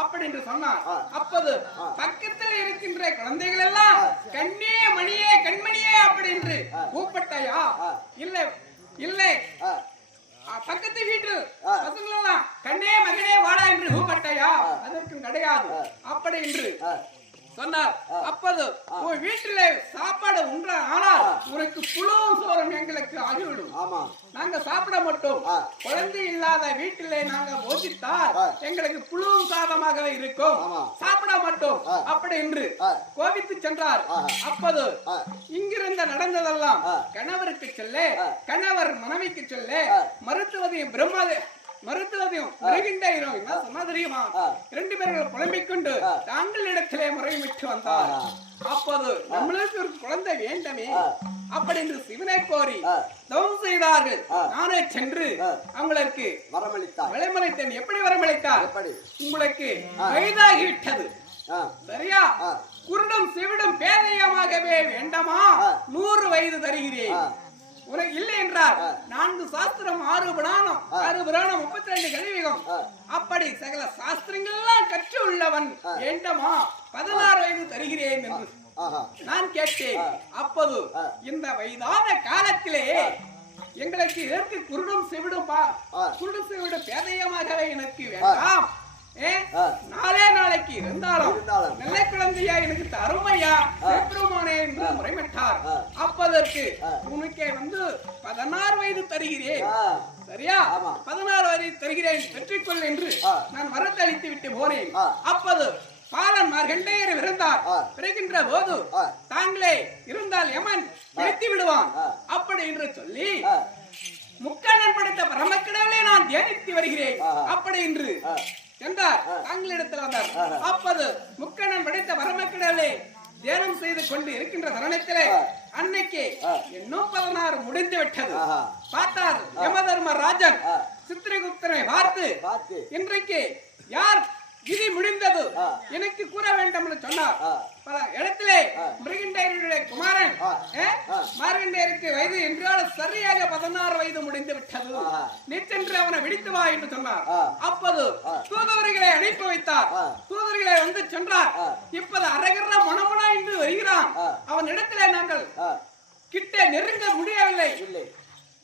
அப்படி என்று சொன்னார். அப்போது பக்கத்தில் இருக்கின்ற குழந்தைகள் எல்லாம் கண்ணே மணியே கண்மணியே அப்படி என்று கூப்பிட்டாயா? இல்லை இல்லை, பக்கத்து வீட்டு பசங்கள் எல்லாம் கண்ணே மகனே வாடா என்று கூப்பிட்டாயா? அதற்கும் கிடையாது அப்படி என்று சொன்னார். அப்போது உன் வீட்டிலே சாப்பாடு உண்ற ஆனால் உனக்கு புழுவும் சோறும் எங்களுக்கு ஆகிவிடும். நாங்க சாப்பிட மாட்டோம். குழந்தை இல்லாத வீட்டிலே நாங்க போதித்தால் எங்களுக்கு புழுவும் சாதமாகவே இருக்கும், சாப்பிட மாட்டோம் அப்படி என்று கோபித்து சென்றார். அப்போது இங்கிருந்த நடந்ததெல்லாம் கணவருக்கு சொல்ல, கணவர் மனைவிக்கு சொல்ல, மருத்துவதையும் மருத்துவதையும் என்ன சொன்னா தெரியுமா? 2 பேர்கள் புலம்பிக் கொண்டு தாங்களிடத்திலே முறைமிட்டு வந்தார். அப்போது நம்மளுக்கு ஒரு குழந்தை வேண்டுமே அப்படி என்று சிவனை கோரி தவம் செய்தார்கள். நானே சென்று அவங்களுக்கு வரமளித்தேன். எப்படி வரமளித்தார்? உங்களுக்கு வயதாகிவிட்டது, சரியா? குருடும் சிவிடும் பேதையமாகவே வேண்டாமா? 100 வயது தருகிறேன். உனக்கு இல்லை என்றால் 4 சாஸ்திரம் 6 புராணம் 32 கலியுகம் அப்படி சகல சாஸ்திரங்கள் எல்லாம் கற்று உள்ளவன் வேண்டுமா? 16 வயது தருகிறேன் என்று நான் கேட்டேன். அப்போது இந்த வயதான காலத்திலே எங்களுக்கு இதற்கு குருடும் சிவிடும் பேதையமாகவே எனக்கு வேண்டாம். நாளைக்கு இருந்தாலும் நல்ல குழந்தையா எனக்கு தருமையா பெருமானே என்று முறைமிட்டார். அப்பதற்கு உனக்கே 16 வயது தருகிறேன், சரியா? 16 வயது தருகிறேன், பெற்றுக்கொள் என்று நான் வரத்தளித்து விட்டு போனேன். அப்போது பாலன் மார்கண்டேயர் இருந்தார். பிறகின்ற போது தாங்களே இருந்தால் யமன் பிடித்து விடுவான் அப்படி என்று சொல்லி முக்கண்ணன் படைத்த பரமக்கடவுளை நான் தியானித்து வருகிறேன் அப்படி என்று என்றார். தாங்களிடத்தில் வந்தார். அப்போது முக்கண்ணன் படைத்த பரமக்கடவுளை தியானம் செய்து கொண்டு இருக்கின்ற தருணத்திலே அன்னைக்கு இன்னும் 16 முடிந்து விட்டது. பார்த்தார் யமதர்மராஜன் சித்திரகுப்தனை பார்த்து, இன்றைக்கு யார் விதி முடிந்தது எனக்கு கூற வேண்டும் என்று சொன்னார். பல இடத்திலே மிருகண்டேயருடைய குமாரன் மார்கண்டேயருக்கு வயது என்றால் சரியாக 16 வயது முடிந்து விட்டது. நீ சென்று அவனை விடுத்து வா என்று சொன்னார். அப்போது தூதுவர்களை அனுப்பி வைத்தார். தூதுவர்களை வந்து சென்றார். இப்போது அரகர மனமுனா என்று வருகிறான். அவன் இடத்திலே நாங்கள் கிட்ட நெருங்க முடியவில்லை.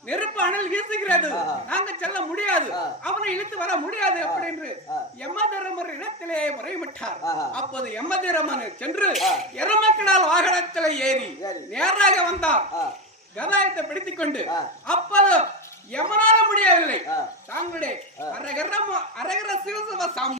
நெருப்பு அனல் வீசுகிறது, நாங்க செல்ல முடியாது, அவனை இழுத்து வர முடியாது அப்படி என்று யமதர்மர் இடத்திலே முறையிட்டார். அப்போது யமதர்மன் சென்று எருமக்கடால் வாகனத்திலே ஏறி நேராக வந்தார். கதாயத்தை பிடித்துக் கொண்டு அப்போது யமனால முடியவில்லை. தாங்களுடைய அரகர சிவசிவ